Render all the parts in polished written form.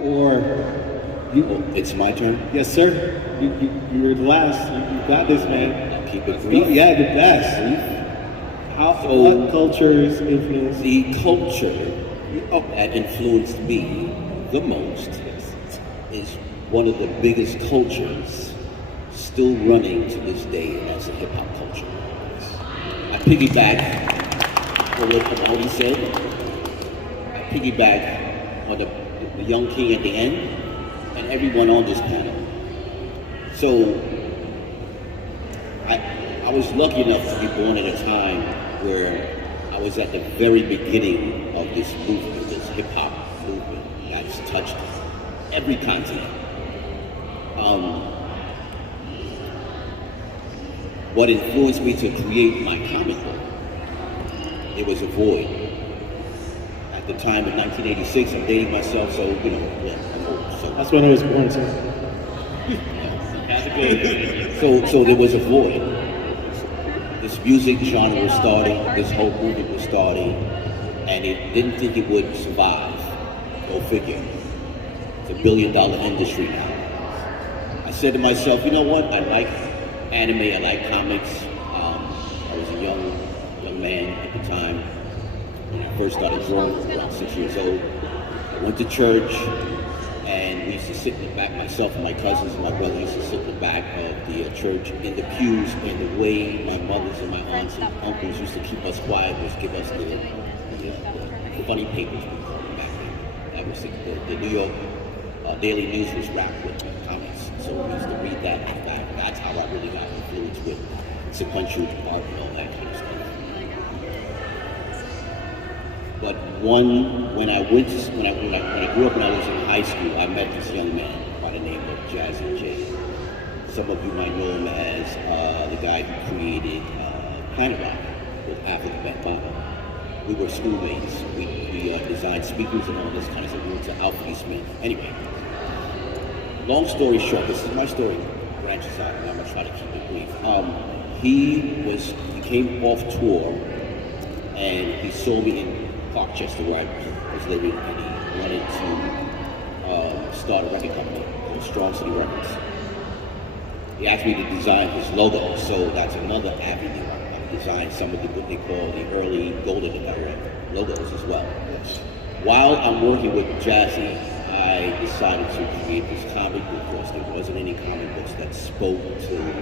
Or you, It's my turn. yes, sir. You were the last. You got this, man. Keep it brief. Yeah, the best. What cultures influence? The culture that influenced me the most is one of the biggest cultures still running to this day, and that's the hip hop culture. I piggyback on what Amaury said. I piggyback on the young king at the end, and everyone on this panel. So I was lucky enough to be born at a time where I was at the very beginning of this movement, this hip hop movement that's touched every continent. What influenced me to create my comic book, it was a void. At the time in 1986, I'm dating myself, so I'm old. So That's when I was born, sir. So there was a void. This music genre was starting, this whole movement was starting, and it didn't think it would survive. Go figure. It's a $1 billion industry now. I said to myself, you know what? I like anime, I like comics. I was a young man at the time when I first started drawing, around 6 years old. I went to church, and we used to sit in the back, myself and my cousins and my brother used to sit in the back of the church in the pews, and the way my mothers and my aunts and uncles used to keep us quiet was give us the funny papers back then. That was the New York Daily News was wrapped with comics, so we used to read that in the back. That's how I really got influenced with sequential art and all that kind of stuff. But when I grew up when I was in high school, I met this young man by the name of A.C.G. Some of you might know him as the guy who created Planet Rock with Alphabet Bottom. We were schoolmates. We designed speakers and all this kind of stuff. We went to Alpha Smith. Anyway, long story short, this is my story branches out, and I'm gonna try to keep it brief. He came off tour, and he saw me in Parkchester, where I was living, and he wanted to start a record company called Strong City Records. He asked me to design his logo, so that's another avenue. I designed some of what they call the early golden era logos as well. While I'm working with Jazzy, I decided to create this comic book because there wasn't any comic books that spoke to the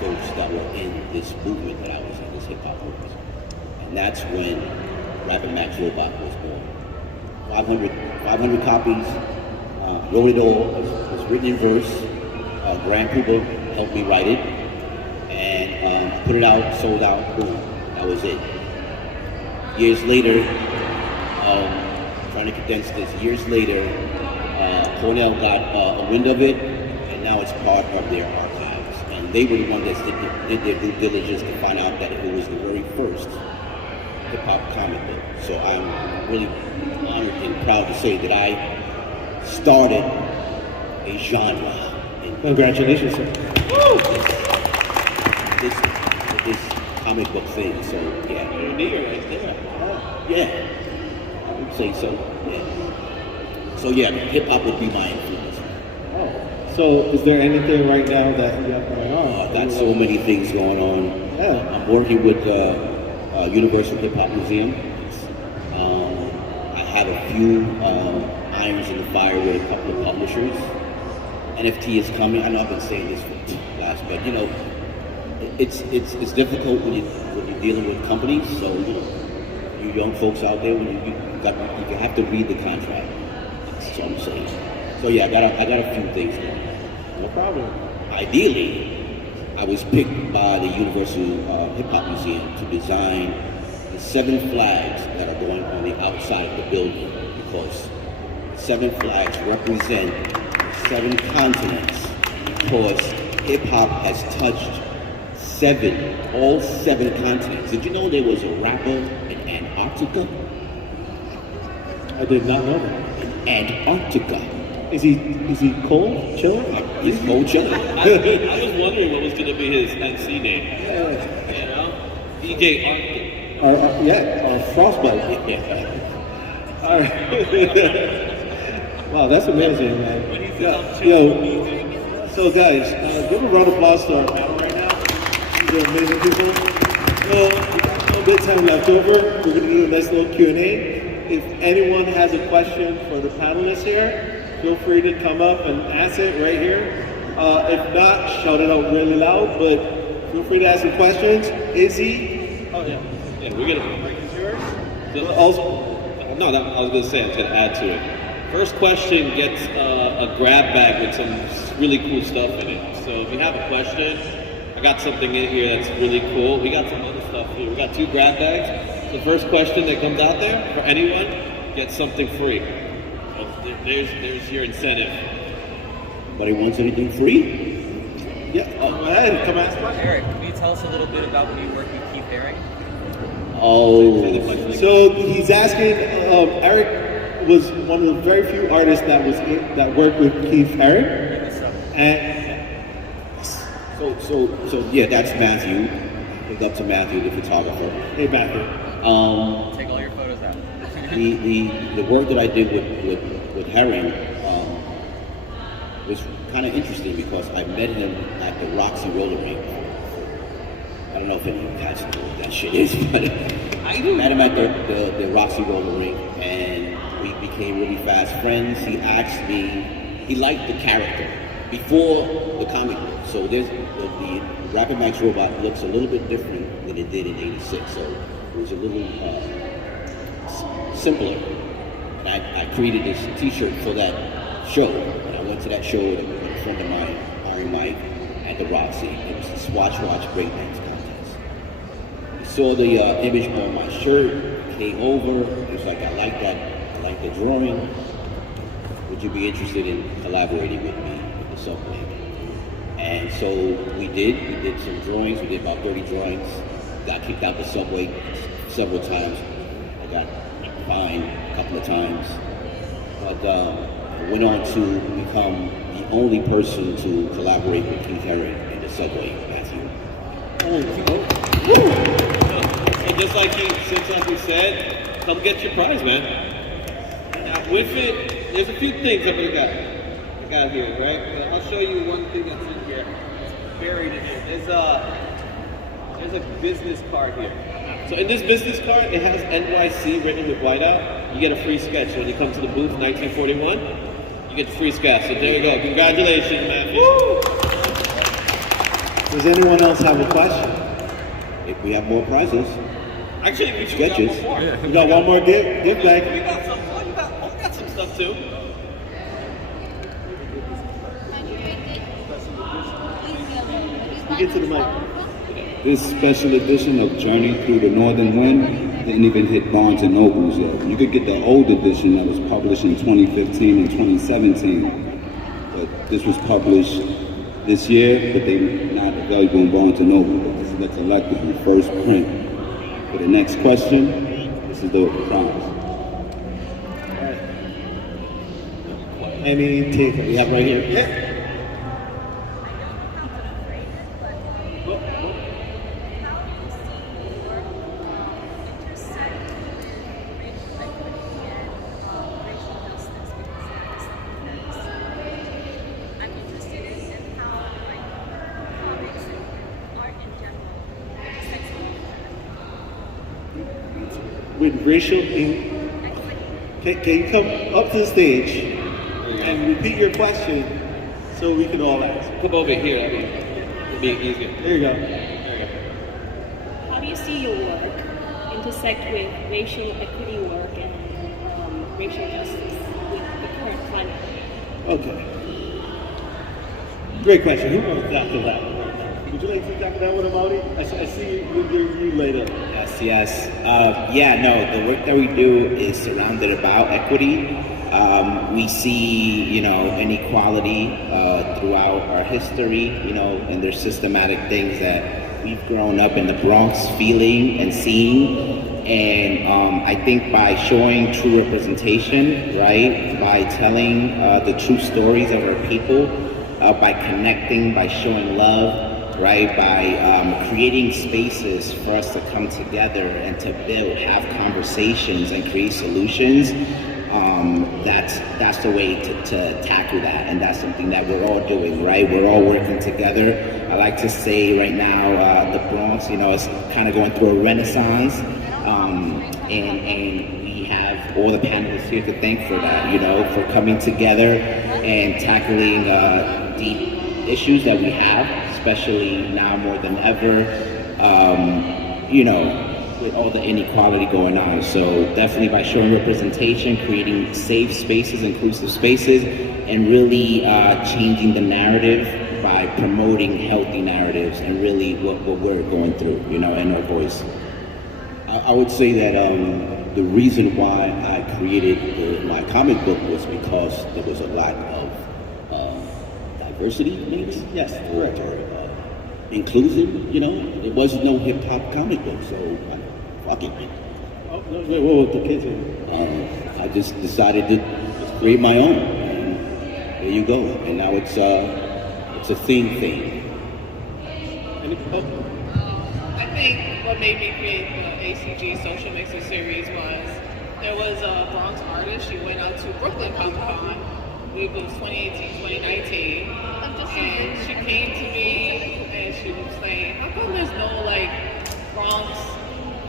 folks that were in this movement that I was in, this hip hop movement. And that's when Rapper Max Robot was born. 500 copies, wrote it all, it was written in verse. Grand Puba helped me write it, and put it out, sold out, boom, that was it. Years later, trying to condense this, years later, Cornell got a wind of it, and now it's part of their archives. And they were the ones that did their due diligence to find out that it was the very first hip-hop comic book. So I'm really honored and proud to say that I started a genre. Congratulations, sir. This comic book thing, so yeah. You're near right there. Yeah, I would say so, yeah. So yeah, hip-hop would be my influence. Oh, so is there anything right now that you have going on? Got so many things going on. Yeah. I'm working with Universal Hip Hop Museum. I have a few irons in the fire with a couple of publishers. NFT is coming. I know I've been saying this for last, but you know, it's difficult when you're dealing with companies. So you young folks out there, when you have to read the contract. That's what I'm saying. So yeah, I got a few things going on. No problem. Ideally, I was picked by the Universal Hip Hop Museum to design the 7 flags that are going on the outside of the building, because 7 flags represent 7 continents, because hip hop has touched all 7 continents. Did you know there was a rapper in Antarctica? I did not know that. In Antarctica. Is he cold, chilling? He's cold chilling. I was wondering what was going to be his NC name. Yeah. You know? DJ Arctic. Frostbite. Yeah. All right. Wow, that's amazing, man. Yo, so guys, give a round of applause to our panel right now. These are amazing people. Well, we got a little bit of time left over. We're going to do a nice little Q&A. If anyone has a question for the panelists here, feel free to come up and ask it right here. If not, shout it out really loud, but feel free to ask some questions. Izzy? Oh, yeah. Yeah, we're gonna. Mic is yours. No, I was gonna say I was gonna add to it. First question gets a grab bag with some really cool stuff in it. So if you have a question, I got something in here that's really cool. We got some other stuff here. We got 2 grab bags. The first question that comes out there for anyone gets something free. So there's your incentive. Anybody wants anything free? Yeah, go ahead, come ask questions. Eric, can you tell us a little bit about when you work with Keith Haring? Oh, So he's asking, Eric was one of the very few artists that worked with Keith Haring. And so yeah, that's Matthew. Big up to Matthew, the photographer. hey, Matthew. Take all your photos out. The work that I did with Herring was kind of interesting because I met him at the Roxy roller rink. I don't know if any of you guys know what that shit is, but I met him at the Roxy roller rink, and we became really fast friends. He liked the character before the comic book. So there's the Rapid Max Robot looks a little bit different than it did in '86. So it was a little simpler. And I created this T-shirt for that show. And I went to that show with a friend of mine, Ari Mike, at the Roxy. It was the Swatch Breakdance contest. He saw the image on my shirt, came over. He was like, I like that. I like the drawing. Would you be interested in collaborating with me with the subway? And so we did. We did some drawings. We did about 30 drawings. Got kicked out the subway several times. I got fined a couple of times. But I went on to become the only person to collaborate with Keith Haring in the subway, Matthew. And just like we said, come get your prize, man. Now with it, there's a few things that I got here, right? I'll show you one thing that's in here. It's buried in here. There's a business card here. So in this business card, it has NYC written with whiteout. You get a free sketch when you come to the booth, 1941. You get the free sketch. So there you go. Congratulations, man. Woo! Does anyone else have a question? If we have more prizes, Actually, we sketches. got one more. We got one more gift bag. We got some. We got some stuff too. You get to the mic. This special edition of Journey Through the Northern Wind didn't even hit Barnes and Nobles yet. You could get the old edition that was published in 2015 and 2017. But this was published this year, but they're not available in Barnes and Noble. But this is the collectible first print. For the next question, this is the prize. Any takers? We have right here. Yeah. With racial can you come up to the stage and repeat your question so we can all ask? Come over here. It'll be easier. There you go. There you go. How do you see your work intersect with racial equity work and racial justice with the current climate? Okay. Great question. Who wants to tackle that? Would you like to tackle that one, Amaury? I see you later. Yes. The work that we do is surrounded about equity. We see, inequality throughout our history, and there's systematic things that we've grown up in the Bronx feeling and seeing. And I think by showing true representation, right, by telling the true stories of our people, by connecting, by showing love, right, by creating spaces for us to come together and to build, have conversations and create solutions, that's the way to tackle that, and that's something that we're all doing, right? We're all working together. I like to say right now, the Bronx, is kind of going through a renaissance, and we have all the panelists here to thank for that, for coming together and tackling deep issues that we have, especially now more than ever, with all the inequality going on. So definitely by showing representation, creating safe spaces, inclusive spaces, and really changing the narrative by promoting healthy narratives and really what we're going through, and our voice. I would say that the reason why I created my comic book was because there was a lack of diversity, maybe? Yes, correct. Or inclusion, there was no hip hop comic book, so fuck it. Oh, no, wait, whoa, the kids are... I just decided to just create my own, and there you go. And now it's a thing. I think what made me create the A.C.G Social Mixer series was there was a Bronx artist. She went out to Brooklyn Comic Con. I believe it was 2018, 2019. And she came to me and she was saying, how come there's no Bronx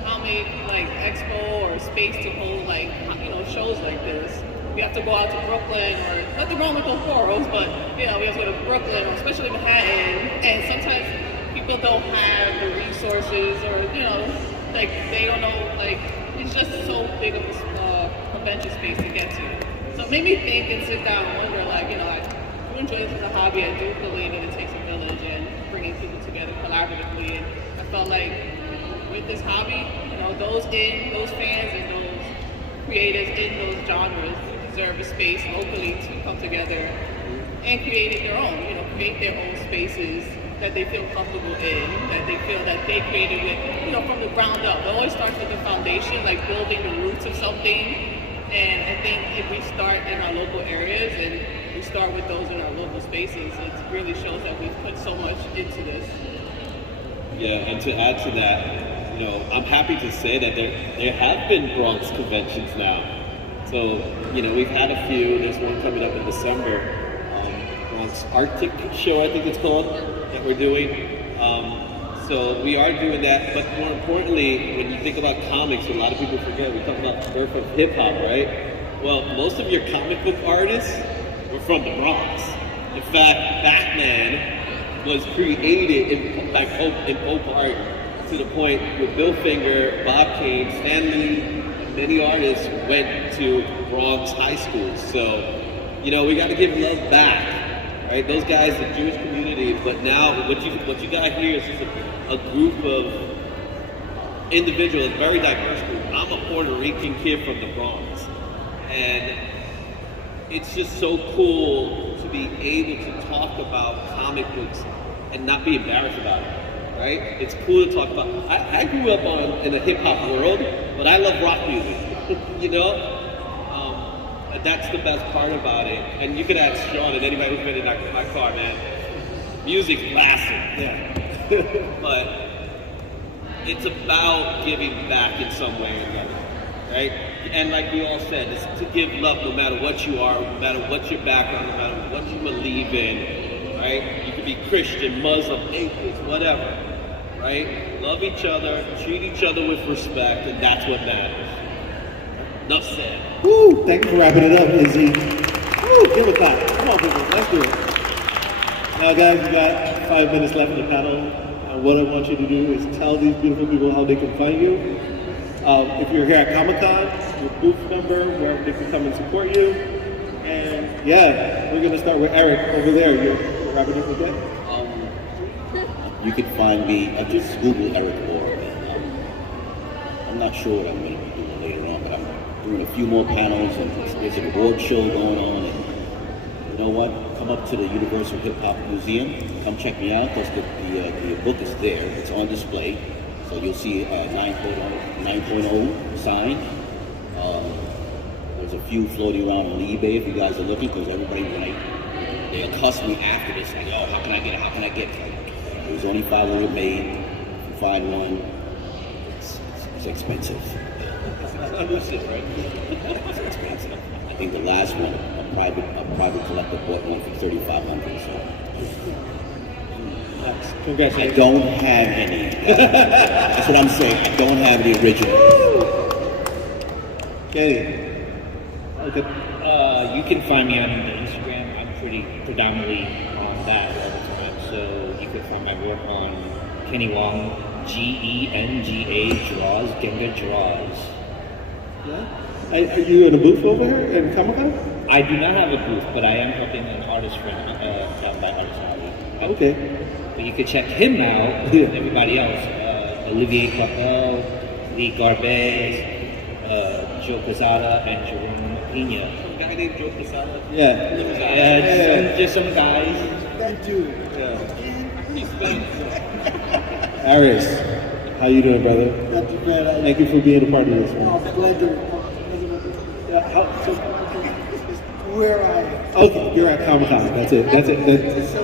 comic expo or space to hold shows like this? We have to go out to Brooklyn, or nothing wrong with those boroughs, but we have to go to Brooklyn, or especially Manhattan, and sometimes people don't have the resources, or they don't know, it's just so big of a convention space to get to. So it made me think and sit down and wonder, I do enjoy this as a hobby. I do believe that it takes a village and bringing people together collaboratively, and I felt like with this hobby, those fans and those creators in those genres deserve a space locally to come together and create their own, create their own spaces that they feel comfortable in, that they feel that they created with, from the ground up. It always starts with the foundation, building the roots of something. And I think if we start in our local areas and we start with those in our local spaces, it really shows that we've put so much into this. Yeah, and to add to that, I'm happy to say that there have been Bronx conventions now. So, we've had a few. There's one coming up in December, Bronx Arctic Show, I think it's called, that we're doing. So we are doing that, but more importantly, when you think about comics, a lot of people forget, we talk about the birth of hip hop, right? Well, most of your comic book artists were from the Bronx. In fact, Batman was created in Oak Art, to the point where Bill Finger, Bob Kane, Stan Lee, many artists went to Bronx high schools. So, we got to give love back, right? Those guys, the Jewish community, but now what you got here is just a group of individuals, a very diverse group. I'm a Puerto Rican kid from the Bronx, and it's just so cool to be able to talk about comic books and not be embarrassed about it. Right? It's cool to talk about. I grew up in a hip hop world, but I love rock music. That's the best part about it. And you can ask Shawn and anybody who's been in my car, man. Music's blasting, yeah. But it's about giving back in some way or another, right? And like we all said, it's to give love no matter what you are, no matter what your background, no matter what you believe in, right? You could be Christian, Muslim, atheist, whatever. Right? Love each other, treat each other with respect, and that's what matters. Enough said. Woo! Thank you for wrapping it up, Izzy. Woo! Give it back. Come on, people. Let's do it. Now, guys, we got 5 minutes left in the panel. And what I want you to do is tell these beautiful people how they can find you. If you're here at Comic-Con, your booth member, wherever they can come and support you. And yeah, we're going to start with Eric over there. You're wrapping up with that? You can find me, just Google Eric Orr. I'm not sure what I'm going to be doing later on, but I'm doing a few more panels, and there's an award show going on. And you know what? Come up to the Universal Hip Hop Museum. Come check me out, because the book is there. It's on display. So you'll see a 9.0 sign. There's a few floating around on eBay if you guys are looking, because everybody, they accost me after this, like, oh, how can I get it? How can I get it? It was only 500 made. If you find one, it's expensive. It's elusive, right? It's expensive. I think the last one, a private collector bought one for $3,500. So. Congratulations. I don't have any. That's what I'm saying. I don't have any originals. Kenny. Okay. You can find me on the Instagram. I'm pretty predominantly on that all the time. So you can find my work on Kenny Wong, Genga Draws, Genga Draws. Yeah. Are you in a booth over here in Comic-Con? I do not have a booth, but I am helping an artist friend down by Artist Alley. Okay. But you can check him out, Yeah. and everybody else. Olivier Capel, Lee Garbez, Joe Posada, and Jerome Pina. Some guy named Joe Posada. Yeah. Just some guys. Thank you. He's famous. Aris, how you doing, brother? Not too bad. Thank you for being a part of this I'm one. glad to where I am. Okay, you're at Comic-Con. That's it. So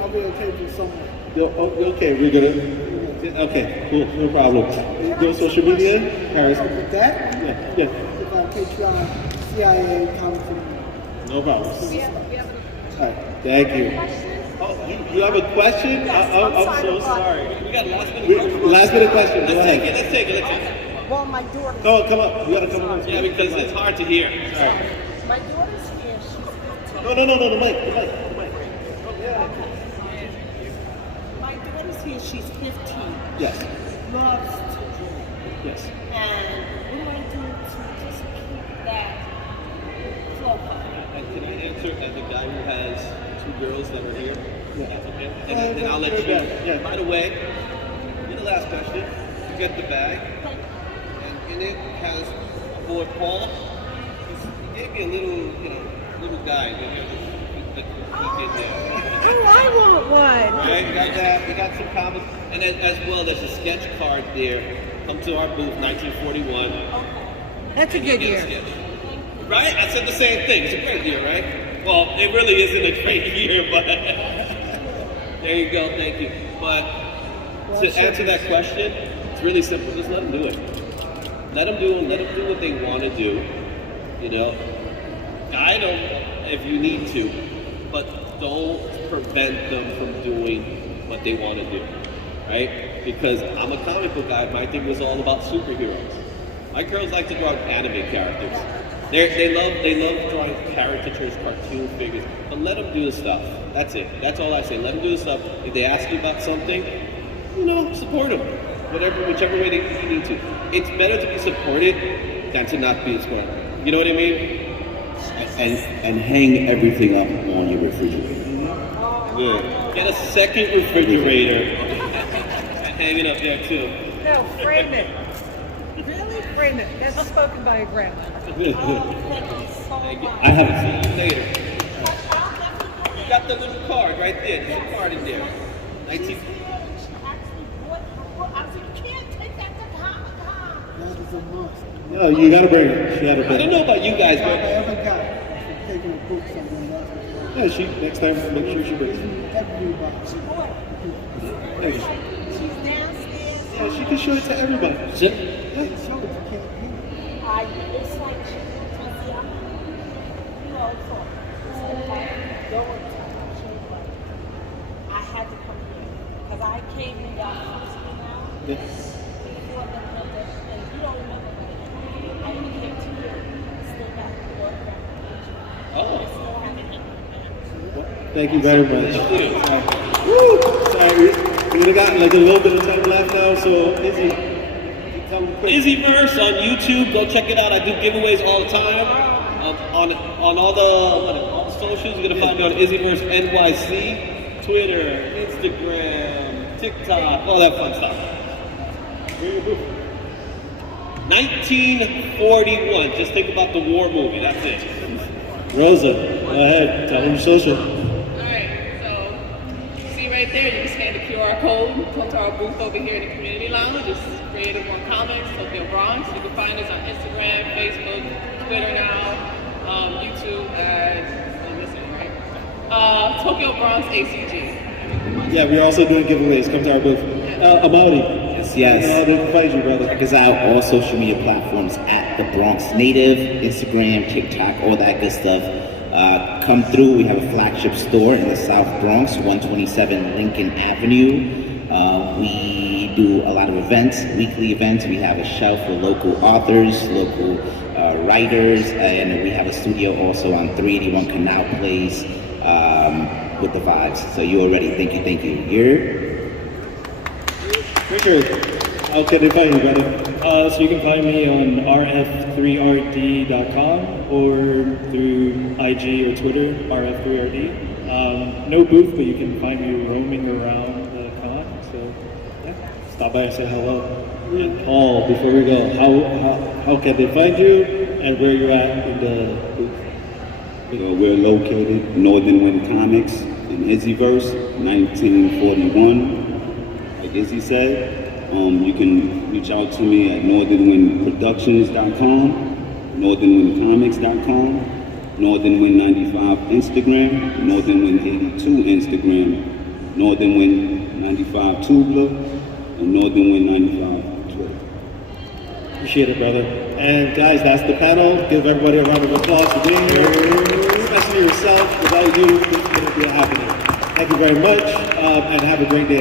I'll be okay with somewhere. Okay, we're gonna. Okay, cool, no problem. Go on social media, Paris. With that, Yeah. if I Patreon, CIA, Comics. No problem. All right, thank you. Oh, you have a question? I'm so sorry. We got last minute Last minute question. Go Let's ahead. take it. Well, my daughter. Come up. You gotta come up. Yeah, because it's hard to hear. My daughter's here. She's 15. No, the mic. My daughter's here. She's 15. Yes. Loves to draw. Yes. And what do I do to just keep that flow going? And can I answer as a guy who has 2 girls that are here? Yeah. Okay. And then I'll let you. Yeah. By the way, you're the last question. You get the bag, and in it has a boy Paul. He gave me a little guide that he did there. Oh, I want one. Right, we got that. We got some comments, and then as well, there's a sketch card there. Come to our booth, 1941. That's a and you good get year. sketch. Right? I said the same thing. It's a great year, right? Well, it really isn't a great year, but there you go. Thank you. But to answer that question, it's really simple. Just let them do it. Let them do what they want to do. You know, guide them if you need to, but don't prevent them from doing what they want to do, right? Because I'm a comic book guy. My thing was all about superheroes. My girls like to draw anime characters. They love drawing caricatures, cartoon figures. But let them do the stuff. That's it. That's all I say. Let them do the stuff. If they ask you about something, support them. Whichever way you need to. It's better to be supported than to not be supported. You know what I mean? And hang everything up on your refrigerator. Good. Get a second refrigerator and hang it up there too. No, frame it. Really? Frame it. That's spoken by a grandma. I haven't seen you later. You got the little card right there. There's a card in there. 19. No, you gotta bring her. She had to I bring don't her. know about you guys, I but haven't got it. Taking a book somewhere else. Yeah, next time, make sure she brings her. Everybody. Thank you. She's downstairs. Yeah, she can show it to everybody. Sit. So you can't hear. It's like she wants to see, so it's like going to I had to come here because I came in the hospital now before the mother, and you don't remember that. I only came 2 years, still got the work application. Oh. Still haven't hit. Thank you very much. Woo! Sorry, we would have gotten like a little bit of time left now, so Izzy, tell them quick. IzzyVerse on YouTube. Go check it out. I do giveaways all the time. On all the socials, you're gonna find me on IzzyVerse NYC, Twitter, Instagram, TikTok, all that fun stuff. 1941. Just think about the war movie. That's it. Rosa, go ahead. Tell them social. Alright, so you see right there, you can scan the QR code, come to our booth over here in the community lounge, just Creative One Comics, Tokyo Bronx. You can find us on Instagram, Facebook, Twitter now, YouTube at, Tokyo Bronx A.C.G. Yeah, we're also doing giveaways. Come to our booth. Amaury. Yes, Yes, yes. They can find you, brother. Check us out, all social media platforms at The Bronx Native, Instagram, TikTok, all that good stuff. Come through, we have a flagship store in the South Bronx, 127 Lincoln Avenue. We do a lot of events, weekly events. We have a shelf for local authors, local writers, and we have a studio also on 381 Canal Place with the vibes. So you already, thank you. Richard, how can they find you, brother? So you can find me on rf3rd.com or through IG or Twitter, rf3rd. No booth, but you can find me roaming around the con. So yeah, stop by and say hello. And Paul, before we go, how can they find you and where you're at in the booth? We're located Northern Wind Comics in IzzyVerse, 1941. Like Izzy said, you can reach out to me at northernwindproductions.com, northernwindcomics.com, northernwind95 Instagram, northernwind82 Instagram, northernwind95 Tubler, and northernwind95 Twitter. Appreciate it, brother. And guys, that's the panel. Give everybody a round of applause for being here, especially yourself. Without you, this wouldn't be happening. Thank you very much, and have a great day.